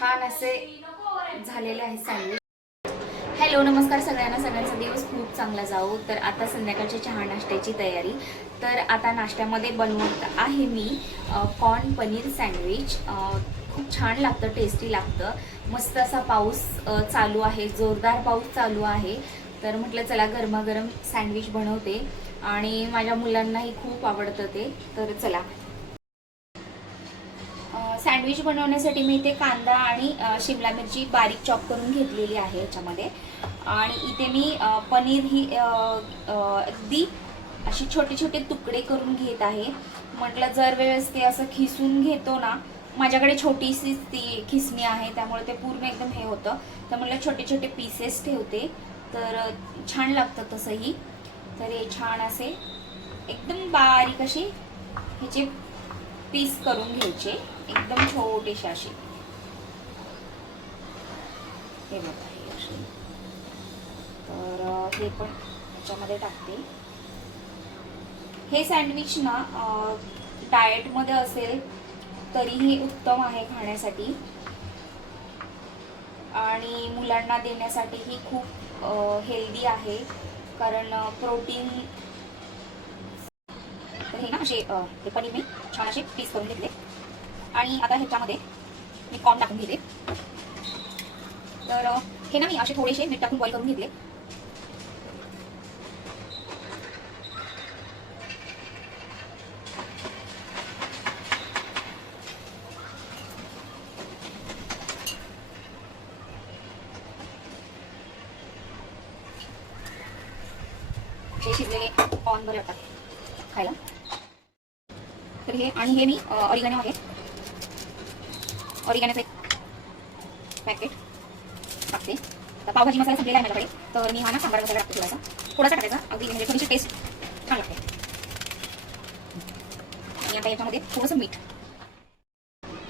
छान असे झालेले आहे सँडविच. हॅलो नमस्कार सगळ्यांना. सगळ्यांचा दिवस खूप चांगला जाऊ. तर आता संध्याकाळची चहा नाश्त्याची तयारी. तर आता नाश्त्यामध्ये बनवत आहे मी कॉर्न पनीर सँडविच. खूप छान लागतं, टेस्टी लागतं. मस्त असा पाऊस चालू आहे, जोरदार पाऊस चालू आहे. तर म्हटलं चला गरमागरम सँडविच बनवते आणि माझ्या मुलांनाही खूप आवडतं ते. तर चला. सँडविच बनवण्यासाठी मी इथे कांदा आणि शिमला मिरची बारीक चॉप करून घेतलेली आहे याच्यामध्ये. आणि इथे मी पनीर ही अगदी अशी छोटे छोटे तुकडे करून घेत आहे. म्हटलं जर वेळेस ते असं खिसून घेतो ना, माझ्याकडे छोटीशी ती खिसणी आहे त्यामुळे ते पूर्ण एकदम हे होतं. तर म्हटलं छोटे छोटे पीसेस ठेवते तर छान लागतं तसंही. तर हे छान असे एकदम बारीक असे ह्याचे पीस करून घ्यायचे, एकदम छोटेसे असे. हे बघा हे असे. तर हे पण ह्याच्यामध्ये टाकते. हे सँडविच ना डाएटमध्ये असेल तरीही उत्तम आहे खाण्यासाठी आणि मुलांना देण्यासाठीही खूप हेल्दी आहे, कारण प्रोटीन. तर हे ना असे हे पनीर मी छान असे पीस करून घेतले आणि आता ह्याच्यामध्ये मी कॉर्न टाकून घेते. तर हे ना मी असे थोडेसे मीठ टाकून बॉईल करून घेतले. हे शिजलेले कॉर्न बरे वाटतात खायला. तर हे आणि हे मी ऑरिगॅनो आहे, ऑरिगॅनोचं एक पॅकेट टाकते. तर पावभाजी मसाला संपलेला आहे माझ्याकडे, तर मी हा ना सांबार मसाला टाकते थोडासा टाकायचा, अगदी म्हणजे थोडीशी टेस्ट छान लागते. आणि आता याच्यामध्ये थोडंसं मीठ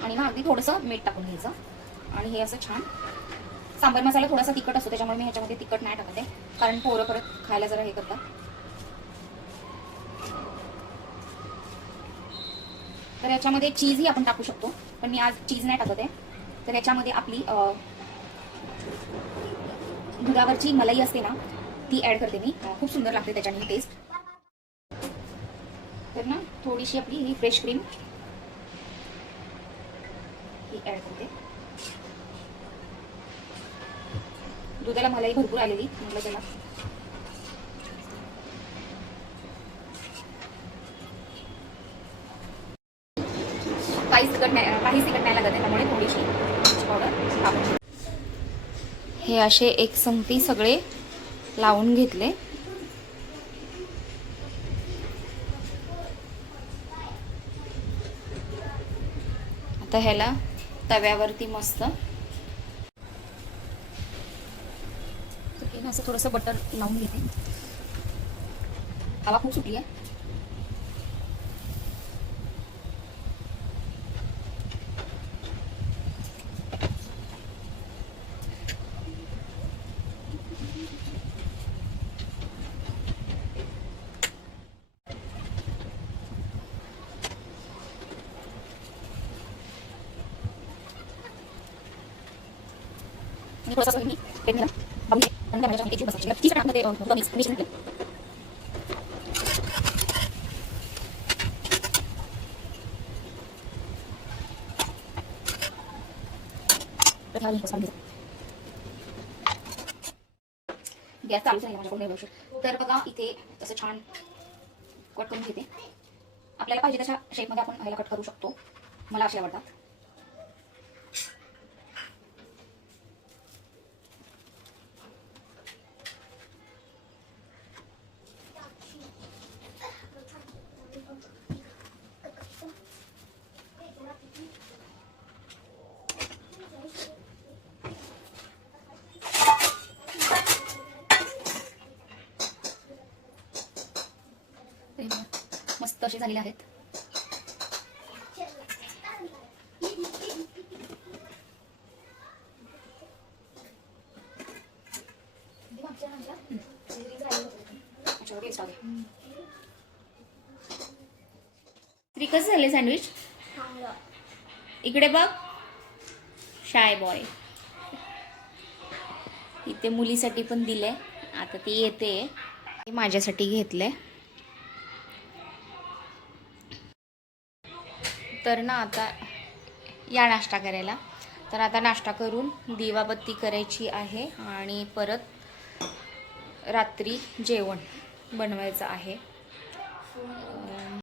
आणि ना अगदी थोडंसं मीठ टाकून घ्यायचं. आणि हे असं छान. सांबार मसाला थोडासा तिखट असतो त्याच्यामुळे मी ह्याच्यामध्ये तिखट नाही टाकत आहे, कारण पोरं परत खायला जरा हे करतात. तर याच्यामध्ये चीजही आपण टाकू शकतो, पण मी आज चीज नाही टाकत आहे. तर याच्यामध्ये आपली दुधावरची मलाई असते ना, ती ऍड करते मी. खूप सुंदर लागते त्याच्याने टेस्ट. तर ना थोडीशी आपली ही फ्रेश क्रीम ही ऍड करते. दुधाला मलाई भरपूर आलेली, म्हटलं त्याला काहीच तिखट नाही लागत आहे, त्यामुळे थोडीशी मिरची पावडर टाकून. हे असे एक संगती सगळे लावून घेतले. आता ह्याला तव्यावरती मस्त असं थोडंसं बटर लावून घेते. हवा खूप सुटली आहे. थोडासा मी पेनला बाबू आणि त्यामध्ये एक बसायची तीच टाकमध्ये मिक्स केलं. गॅस चालूच नाही माझ्याकडून एवढं. तर बघा इथे तसं छान कट करून घेते. आपल्याला पाहिजे तशा शेपमध्ये आपण ह्याला कट करू शकतो, मला असे आवडतात. मस्त असे झालेले आहेत. कसं झाले सँडविच? इकडे बघ. Shy boy. इथे मुलीसाठी पण दिले, आता ती येते. माझ्यासाठी घेतले. तर ना आता या नाश्ता करायला. तर आता नाश्ता करून दिवाबत्ती करायची आहे आणि परत रात्री जेवण बनवायचं आहे.